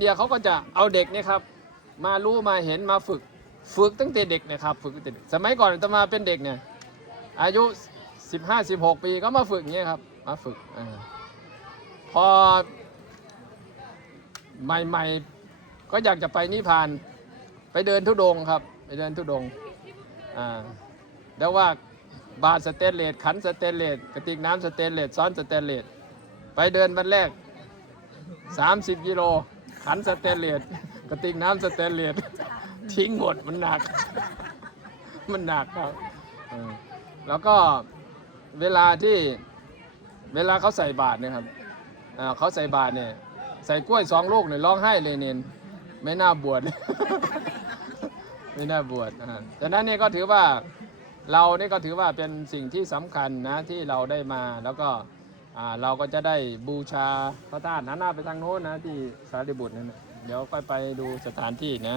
เดียเขาก็จะเอาเด็กเนี่ยครับมารู้มาเห็นมาฝึกฝึกตั้งแต่เด็กนะครับฝึกตั้งแต่เด็กสมัยก่อนอาตมาเป็นเด็กเนี่ยอายุ 15 16 ปีก็มาฝึกอย่างเงี้ยครับมาฝึกอพอใหม่ๆก็อยากจะไปนิพพานไปเดินทุดงครับไปเดินทุดงอ่าแล้วว่าบาทสเตนเลสขันสเตนเลสกระติกน้ำสเตนเลสซ้อนสเตนเลสไปเดินวันแรก 30กิโล ขันสเตนเลสกระติกน้ำสเตนเลสทิ้งหมดมันหนัก มันหนักครับแล้วก็เวลาที่เวลาเขาใส่บาตรเนี่ยครับอ่าเขาใส่บาตรเนี่ยใส่กล้วยสองลูกเนี่ยร้องไห้เลยเนนไม่น่าบวชไม่น่าบวชอ่าดังนั้นนี่ก็ถือว่าเรานี่ก็ถือว่าเป็นสิ่งที่สำคัญนะที่เราได้มาแล้วก็ อ่าเราก็จะได้บูชาพระธาตุหันหน้าไปทางโน้นนะที่สารีบุตรนั่นนะเดี๋ยวค่อยไปดูสถานที่นะ